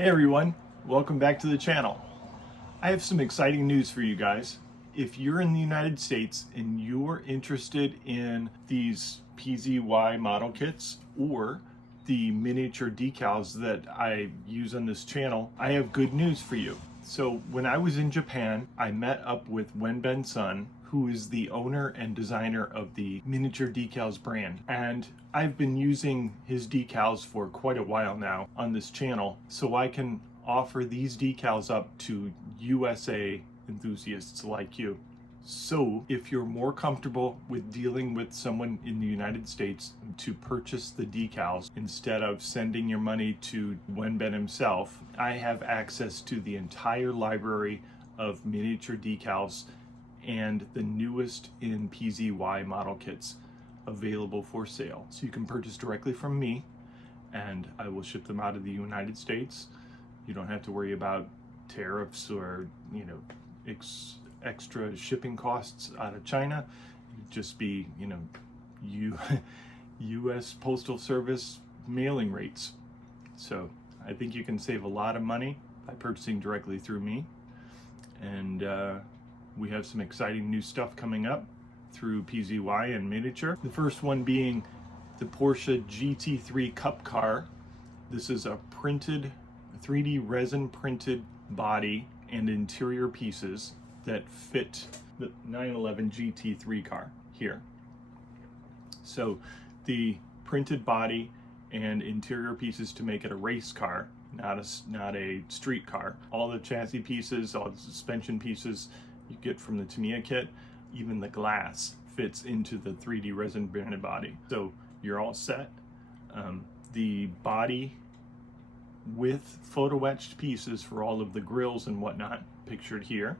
Hey everyone, welcome back to the channel. I have some exciting news for you guys. If you're in the United States and you're interested in these PZY model kits or the miniature decals that I use on this channel, I have good news for you. So when I was in Japan, I met up with Wenben-san, who is the owner and designer of the Miniature Decals brand. And I've been using his decals for quite a while now on this channel, so I can offer these decals up to USA enthusiasts like you. So if you're more comfortable with dealing with someone in the United States to purchase the decals instead of sending your money to Wenben himself, I have access to the entire library of miniature decals and the newest in PZY model kits available for sale. So you can purchase directly from me and I will ship them out of the United States. You don't have to worry about tariffs or, extra shipping costs out of China. It'd just be, US Postal Service mailing rates. So I think you can save a lot of money by purchasing directly through me. And we have some exciting new stuff coming up through PZY and Miniature. The first one being the Porsche GT3 Cup Car. This is a printed, 3D resin printed body and interior pieces that fit the 911 GT3 car here. So the printed body and interior pieces to make it a race car, not a street car. All the chassis pieces, all the suspension pieces you get from the Tamiya kit, even the glass fits into the 3D resin branded body. So you're all set. The body with photo etched pieces for all of the grills and whatnot pictured here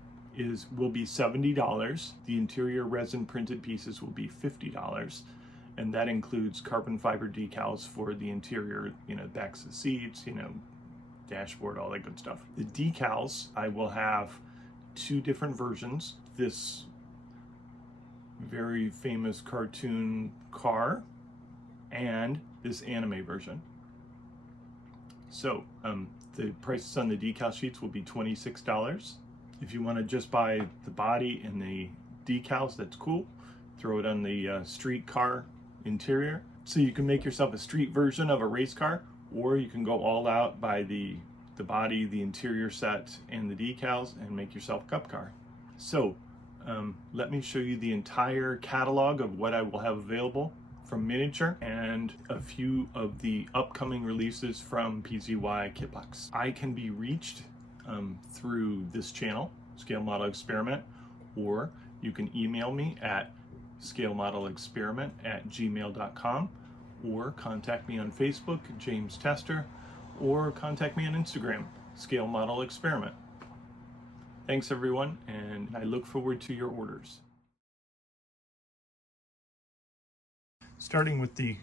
will be $70. The interior resin printed pieces will be $50. And that includes carbon fiber decals for the interior, backs of seats, dashboard, all that good stuff. The decals, I will have two different versions. This very famous cartoon car and this anime version. So the prices on the decal sheets will be $26. If you want to just buy the body and the decals, that's cool. Throw it on the street car interior. So you can make yourself a street version of a race car, or you can go all out, buy the body, the interior set, and the decals, and make yourself a cup car. So let me show you the entire catalog of what I will have available from Miniature and a few of the upcoming releases from PZY Kitbox. I can be reached through this channel, Scale Model Experiment, or you can email me at scalemodelexperiment@gmail.com, or contact me on Facebook, James Tester, or contact me on Instagram, Scale Model Experiment. Thanks everyone, and I look forward to your orders. Starting with the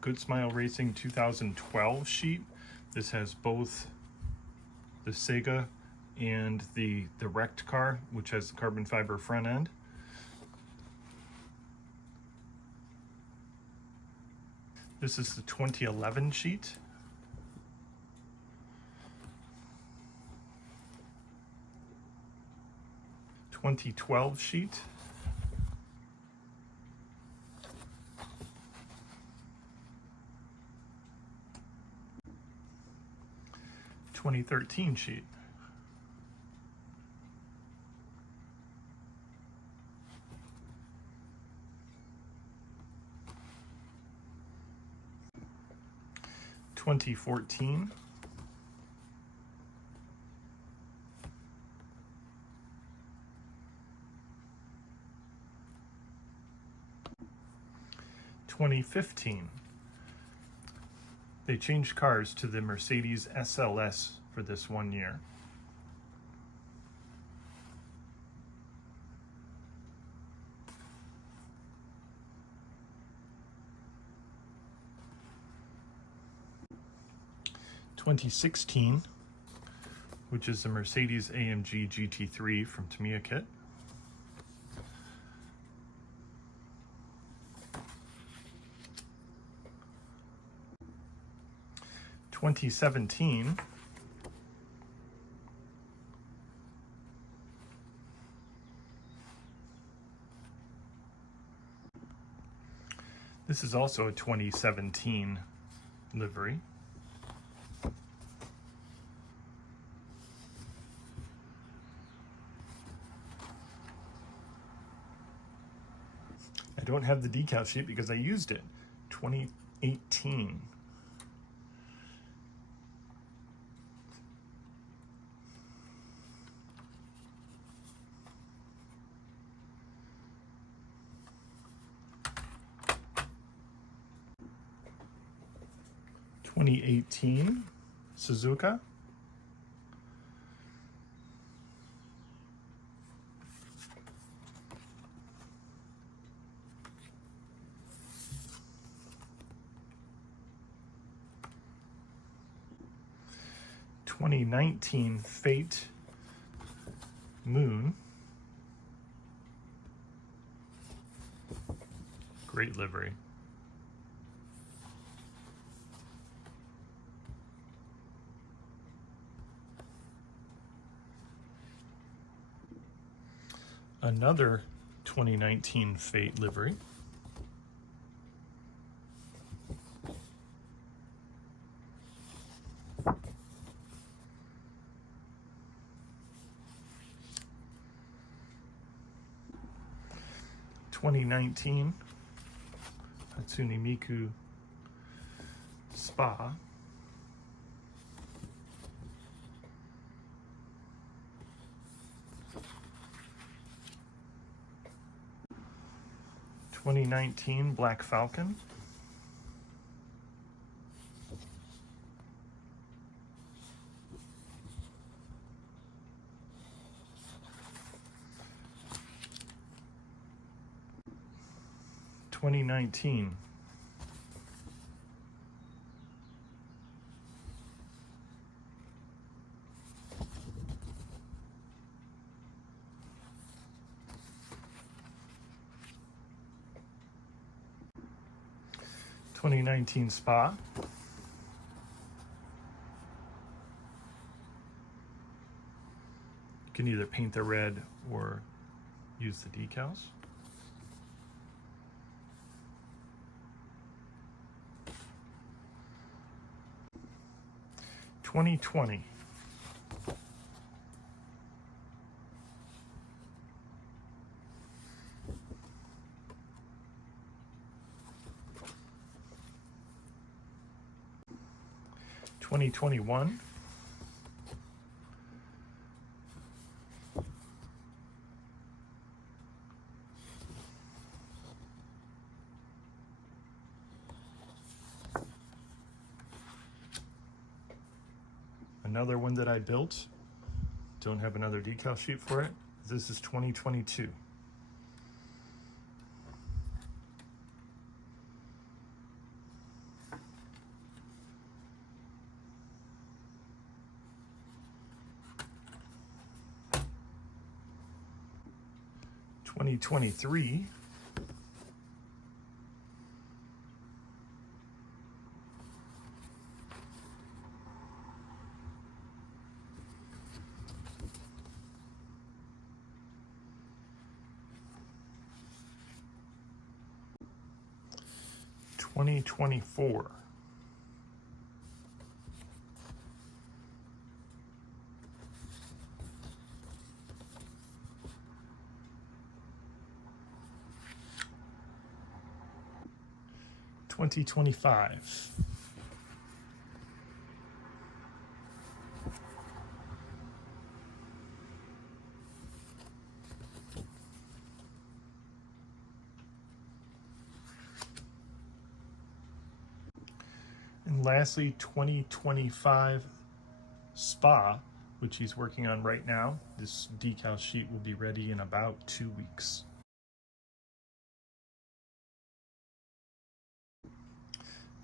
Good Smile Racing 2012 sheet, this has both the Sega and the wrecked car, which has the carbon fiber front end. This is the 2011 sheet. '12 sheet. '13 sheet. '14. 2015. They changed cars to the Mercedes SLS for this 1 year. '16, which is the Mercedes AMG GT3 from Tamiya kit. 2017, This is also a 2017 livery. I don't have the decal sheet because I used it. 2018. Suzuka. (2019) Fate Moon. Great livery. Another 2019 Fate livery. (2019) Hatsune Miku Spa. (2019) Black Falcon. (2019) (2019) Spa. You can either paint the red or use the decals. (2020) (2021) Another one that I built. Don't have another decal sheet for it. This is 2022. (2023) (2024) (2025) And lastly, 2025 Spa, which he's working on right now. This decal sheet will be ready in about 2 weeks.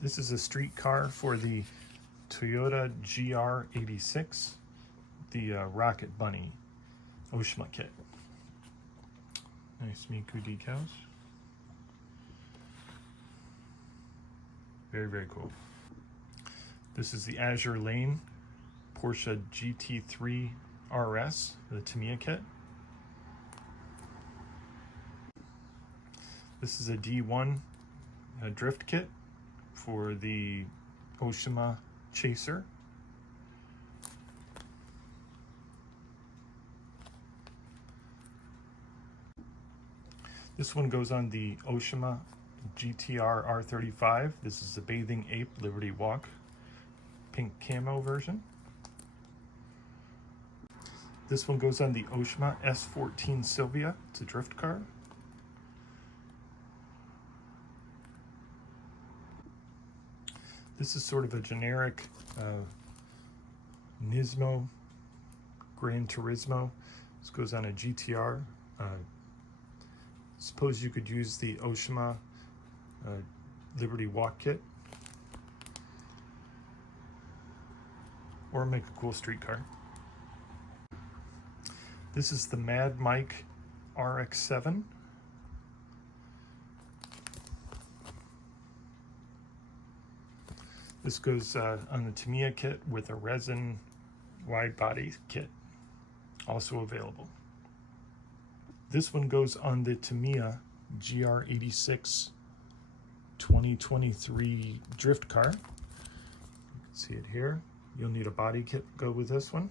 This is a street car for the Toyota GR86, the Rocket Bunny Aoshima kit. Nice Miku decals. Very, very cool. This is the Azure Lane Porsche GT3 RS, the Tamiya kit. This is a D1 drift kit for the Aoshima chaser. This one goes on the Aoshima GTR R35. This is the Bathing Ape Liberty Walk pink camo version. This one goes on the Aoshima S14 Sylvia. It's a drift car. This is sort of a generic Nismo Gran Turismo. This goes on a GTR. Suppose you could use the Aoshima Liberty Walk kit, or make a cool street car. This is the Mad Mike RX-7. This goes on the Tamiya kit with a Resin wide body kit, also available. This one goes on the Tamiya GR86 2023 drift car. You can see it here. You'll need a body kit to go with this one.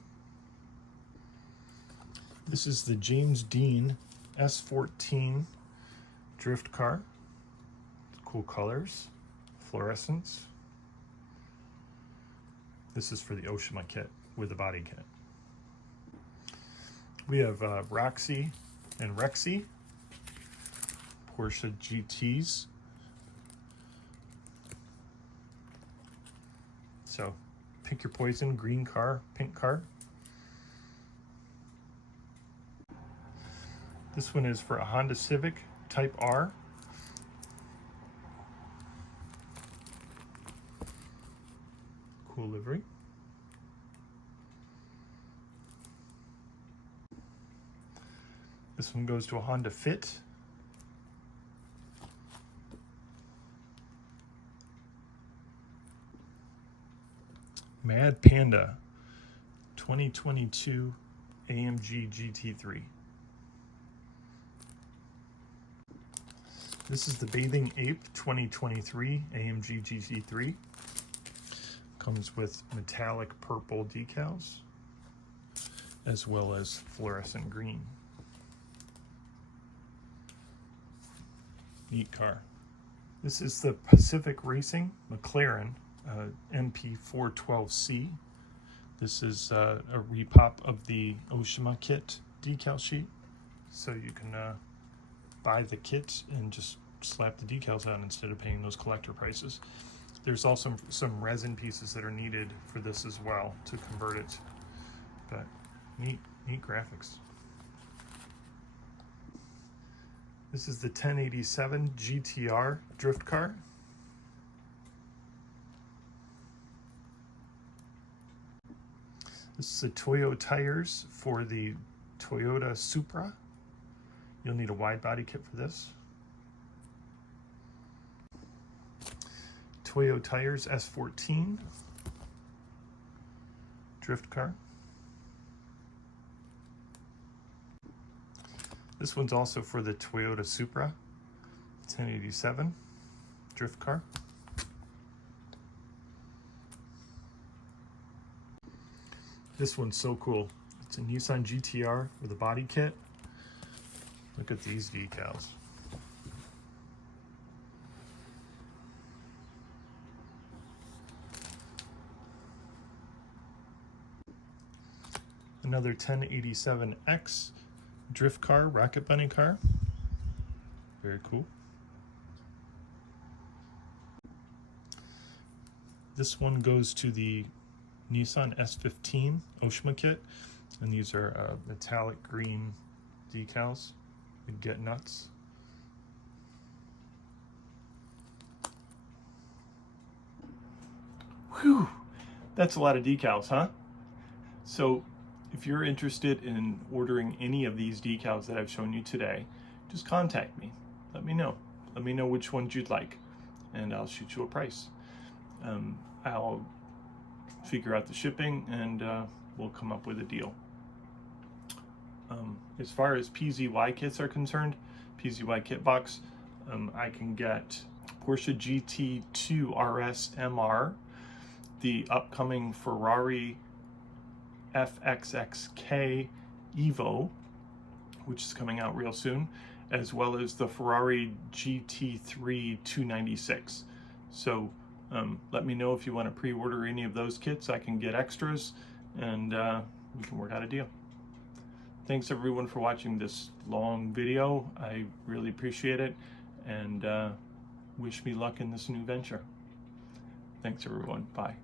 This is the James Dean S14 drift car. Cool colors, fluorescence. This is for the Aoshima kit with the body kit. We have Roxy and Rexy Porsche GTs. So pick your poison: green car, pink car. This one is for a Honda Civic Type R. Cool livery. This one goes to a Honda Fit. Mad Panda 2022 AMG GT3. This is the Bathing Ape 2023 AMG GT3. Comes with metallic purple decals, as well as fluorescent green. Neat car. This is the Pacific Racing McLaren MP412C. This is a repop of the Aoshima kit decal sheet, so you can buy the kit and just slap the decals on instead of paying those collector prices. There's also some resin pieces that are needed for this as well to convert it, but neat graphics. This is the 1087 GTR drift car. This is the Toyo tires for the Toyota Supra. You'll need a wide body kit for this. Toyo tires S14 drift car. This one's also for the Toyota Supra 1087 drift car. This one's so cool. It's a Nissan GTR with a body kit. Look at these decals. Another 1087X drift car, rocket bunny car. Very cool. This one goes to the Nissan S15 Aoshima kit, and these are metallic green decals. You get nuts. Whew, that's a lot of decals, huh? So if you're interested in ordering any of these decals that I've shown you today, just contact me. Let me know. Let me know which ones you'd like, and I'll shoot you a price. I'll figure out the shipping, and we'll come up with a deal. As far as PZY kits are concerned, PZY Kitbox, I can get Porsche GT2 RS MR, the upcoming Ferrari FXXK Evo, which is coming out real soon, as well as the Ferrari GT3 296. So let me know if you want to pre-order any of those kits. I can get extras, and we can work out a deal. Thanks everyone for watching this long video. I really appreciate it, and wish me luck in this new venture. Thanks everyone. Bye.